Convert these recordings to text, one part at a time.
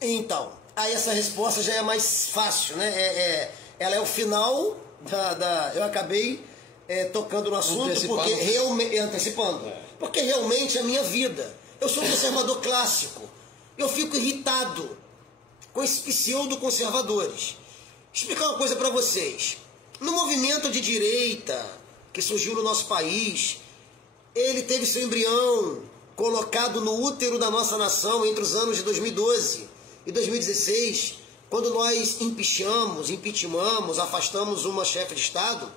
Então, aí essa resposta já é mais fácil, né? Ela é o final eu acabei tocando no assunto porque realmente antecipando, porque realmente é a minha vida. Eu sou um conservador clássico. Eu fico irritado com esses pseudo-conservadores. Explicar uma coisa para vocês. No movimento de direita que surgiu no nosso país, ele teve seu embrião colocado no útero da nossa nação entre os anos de 2012 e 2016, quando nós impeachmamos, afastamos uma chefe de Estado,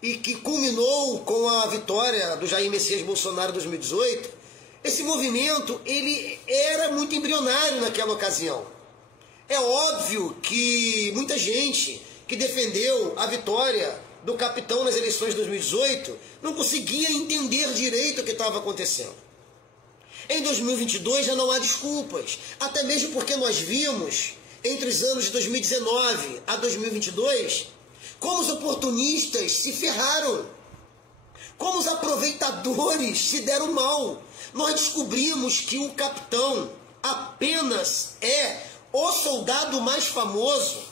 e que culminou com a vitória do Jair Messias Bolsonaro em 2018. Esse movimento ele era muito embrionário naquela ocasião. É óbvio que muita gente que defendeu a vitória do capitão nas eleições de 2018 não conseguia entender direito o que estava acontecendo. Em 2022 já não há desculpas, até mesmo porque nós vimos, entre os anos de 2019 a 2022, como os oportunistas se ferraram, como os aproveitadores se deram mal. Nós descobrimos que o capitão apenas é o soldado mais famoso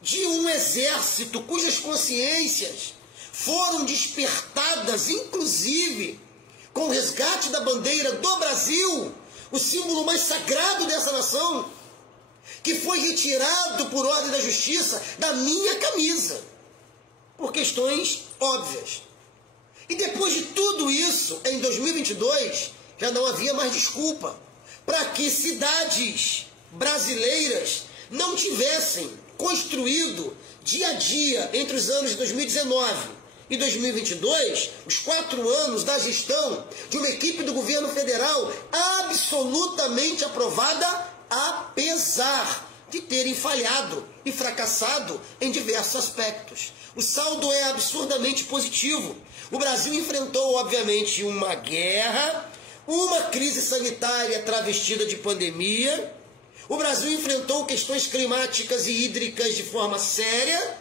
de um exército cujas consciências foram despertadas, inclusive com o resgate da bandeira do Brasil, o símbolo mais sagrado dessa nação, que foi retirado por ordem da justiça da minha camisa, por questões óbvias. E depois de tudo isso, em 2022, já não havia mais desculpa para que cidades brasileiras não tivessem construído dia a dia entre os anos de 2019 e 2022, os 4 anos da gestão de uma equipe do governo federal absolutamente aprovada, apesar de terem falhado e fracassado em diversos aspectos. O saldo é absurdamente positivo. O Brasil enfrentou, obviamente, uma guerra, uma crise sanitária travestida de pandemia. O Brasil enfrentou questões climáticas e hídricas de forma séria,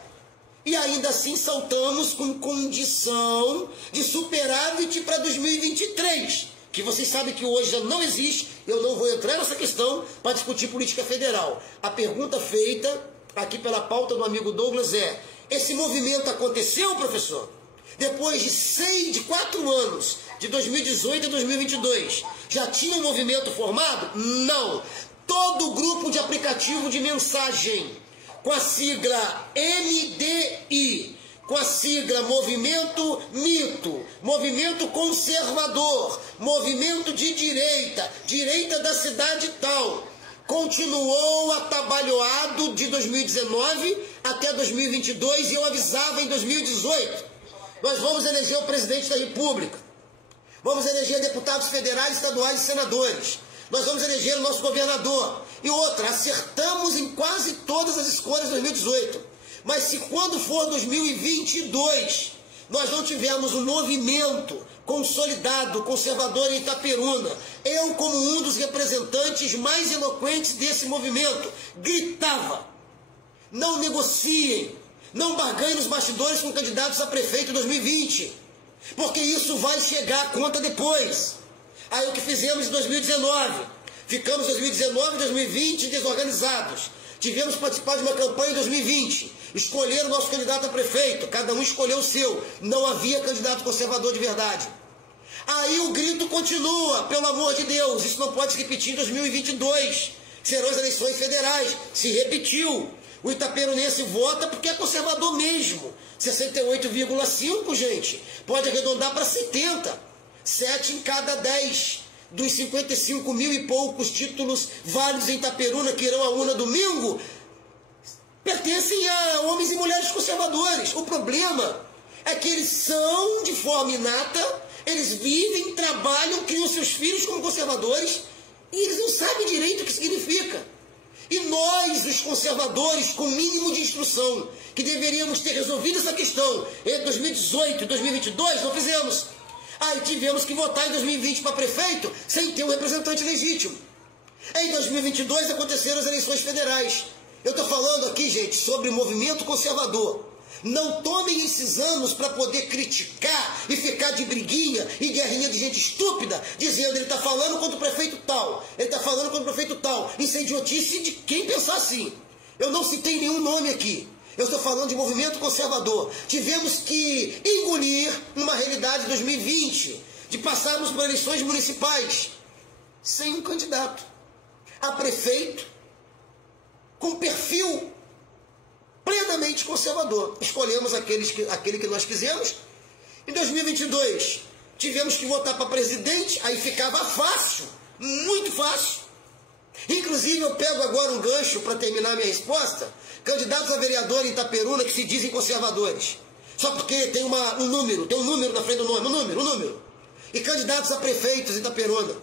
e ainda assim saltamos com condição de superávit para 2023, que vocês sabem que hoje já não existe. Eu não vou entrar nessa questão para discutir política federal. A pergunta feita aqui pela pauta do amigo Douglas é: esse movimento aconteceu, professor? Depois de 4 anos, de 2018 a 2022, já tinha um movimento formado? Não. Todo o grupo de aplicativo de mensagem com a sigla MDI, com a sigla Movimento Mito, Movimento Conservador, Movimento de Direita, Direita da Cidade Tal, continuou atabalhoado de 2019 até 2022, e eu avisava em 2018, nós vamos eleger o presidente da República, vamos eleger deputados federais, estaduais e senadores, nós vamos eleger o nosso governador. E outra, acertamos em quase todas as escolhas de 2018. Mas se quando for 2022, nós não tivermos um movimento consolidado, conservador em Itaperuna, eu, como um dos representantes mais eloquentes desse movimento, gritava: não negociem, não barganhem nos bastidores com candidatos a prefeito em 2020, porque isso vai chegar à conta depois. Aí o que fizemos em 2019? Ficamos em 2019 e 2020 desorganizados. Tivemos que participar de uma campanha em 2020. Escolher o nosso candidato a prefeito. Cada um escolheu o seu. Não havia candidato conservador de verdade. Aí o grito continua. Pelo amor de Deus, isso não pode se repetir em 2022. Serão as eleições federais. Se repetiu. O itaperunense vota porque é conservador mesmo. 68,5, gente. Pode arredondar para 70. 7 em cada 10 dos 55 mil e poucos títulos válidos em Itaperuna que irão à urna domingo pertencem a homens e mulheres conservadores. O problema é que eles são de forma inata, eles vivem, trabalham, criam seus filhos como conservadores e eles não sabem direito o que significa. E nós, os conservadores, com o mínimo de instrução, que deveríamos ter resolvido essa questão em 2018 e 2022, não fizemos. Aí tivemos que votar em 2020 para prefeito sem ter um representante legítimo. Em 2022 aconteceram as eleições federais. Eu estou falando aqui, gente, sobre movimento conservador. Não tomem esses anos para poder criticar e ficar de briguinha e guerrinha de gente estúpida, dizendo ele está falando contra o prefeito tal, ele está falando contra o prefeito tal. Isso é idiotice de quem pensar assim. Eu não citei nenhum nome aqui. Eu estou falando de movimento conservador. Tivemos que engolir uma realidade de 2020, de passarmos por eleições municipais sem um candidato a prefeito com perfil plenamente conservador. Escolhemos aquele que nós quisemos. Em 2022, tivemos que votar para presidente, aí ficava fácil, muito fácil. Inclusive, eu pego agora um gancho para terminar a minha resposta. Candidatos a vereador em Itaperuna que se dizem conservadores. Só porque tem um número na frente do nome, um número. E candidatos a prefeitos em Itaperuna.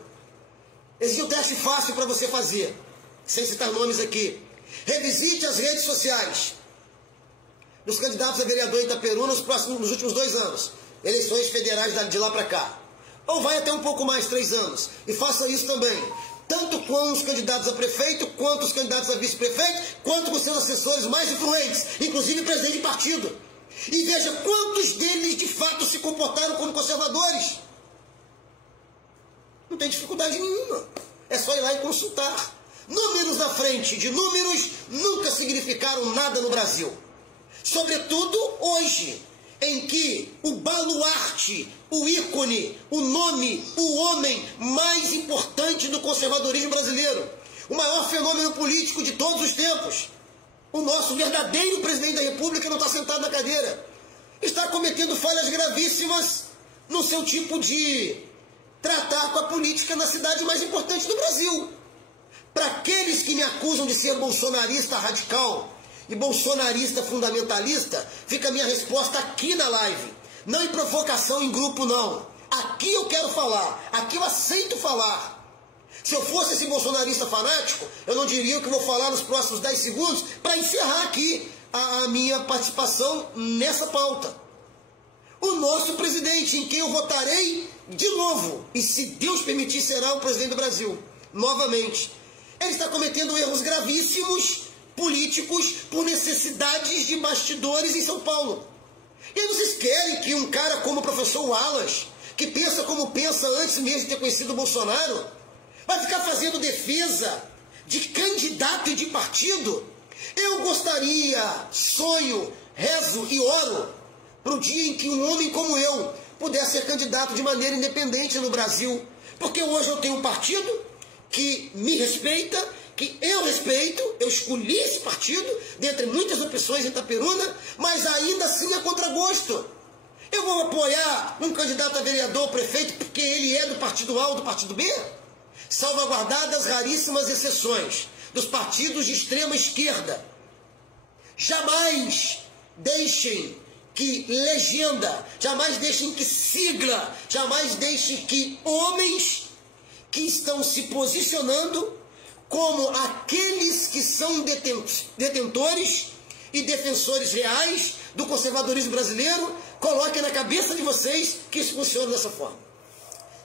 Existe um teste fácil para você fazer, sem citar nomes aqui. Revisite as redes sociais dos candidatos a vereador em Itaperuna nos últimos 2 anos. Eleições federais de lá para cá. Ou vai até um pouco mais, 3 anos. E faça isso também. Tanto com os candidatos a prefeito, quanto os candidatos a vice-prefeito, quanto com seus assessores mais influentes, inclusive presidente de partido. E veja quantos deles de fato se comportaram como conservadores. Não tem dificuldade nenhuma. É só ir lá e consultar. Números à frente de números nunca significaram nada no Brasil. Sobretudo hoje, em que o baluarte, o ícone, o nome, o homem mais importante do conservadorismo brasileiro, o maior fenômeno político de todos os tempos, o nosso verdadeiro presidente da República não está sentado na cadeira, está cometendo falhas gravíssimas no seu tipo de tratar com a política na cidade mais importante do Brasil. Para aqueles que me acusam de ser bolsonarista radical e bolsonarista fundamentalista, fica a minha resposta aqui na live. Não em provocação em grupo, não. Aqui eu quero falar, aqui eu aceito falar. Se eu fosse esse bolsonarista fanático, eu não diria o que eu vou falar nos próximos 10 segundos para encerrar aqui a minha participação nessa pauta. O nosso presidente, em quem eu votarei de novo, e se Deus permitir, será o presidente do Brasil, novamente. Ele está cometendo erros gravíssimos políticos por necessidades de bastidores em São Paulo. E vocês querem que um cara como o professor Wallace, que pensa como pensa antes mesmo de ter conhecido o Bolsonaro, vai ficar fazendo defesa de candidato e de partido? Eu gostaria, sonho, rezo e oro para o dia em que um homem como eu pudesse ser candidato de maneira independente no Brasil. Porque hoje eu tenho um partido que me respeita, que eu respeito, eu escolhi esse partido, dentre muitas opções em Itaperuna, mas ainda assim é contragosto. Eu vou apoiar um candidato a vereador, prefeito, porque ele é do partido A ou do partido B? Salvaguardadas raríssimas exceções dos partidos de extrema esquerda. Jamais deixem que legenda, jamais deixem que sigla, jamais deixem que homens que estão se posicionando como aqueles que são detentores e defensores reais do conservadorismo brasileiro, coloquem na cabeça de vocês que isso funciona dessa forma.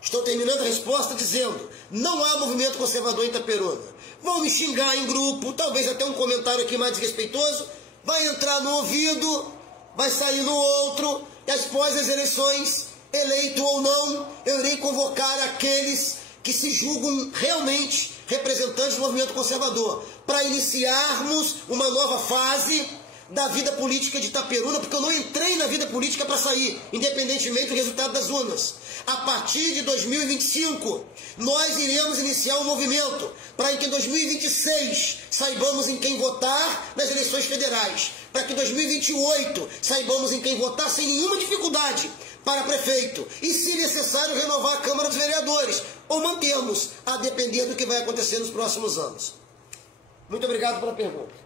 Estou terminando a resposta dizendo, não há movimento conservador em Itaperuna. Vão me xingar em grupo, talvez até um comentário aqui mais desrespeitoso, vai entrar no ouvido, vai sair no outro, e após as eleições, eleito ou não, eu irei convocar aqueles que se julgam realmente representantes do movimento conservador, para iniciarmos uma nova fase da vida política de Itaperuna, porque eu não entrei na vida política para sair, independentemente do resultado das urnas. A partir de 2025, nós iremos iniciar um movimento para que em 2026 saibamos em quem votar nas eleições federais, para que em 2028 saibamos em quem votar sem nenhuma dificuldade para prefeito, e se necessário renovar a Câmara dos Vereadores, ou mantermos, a depender do que vai acontecer nos próximos anos. Muito obrigado pela pergunta.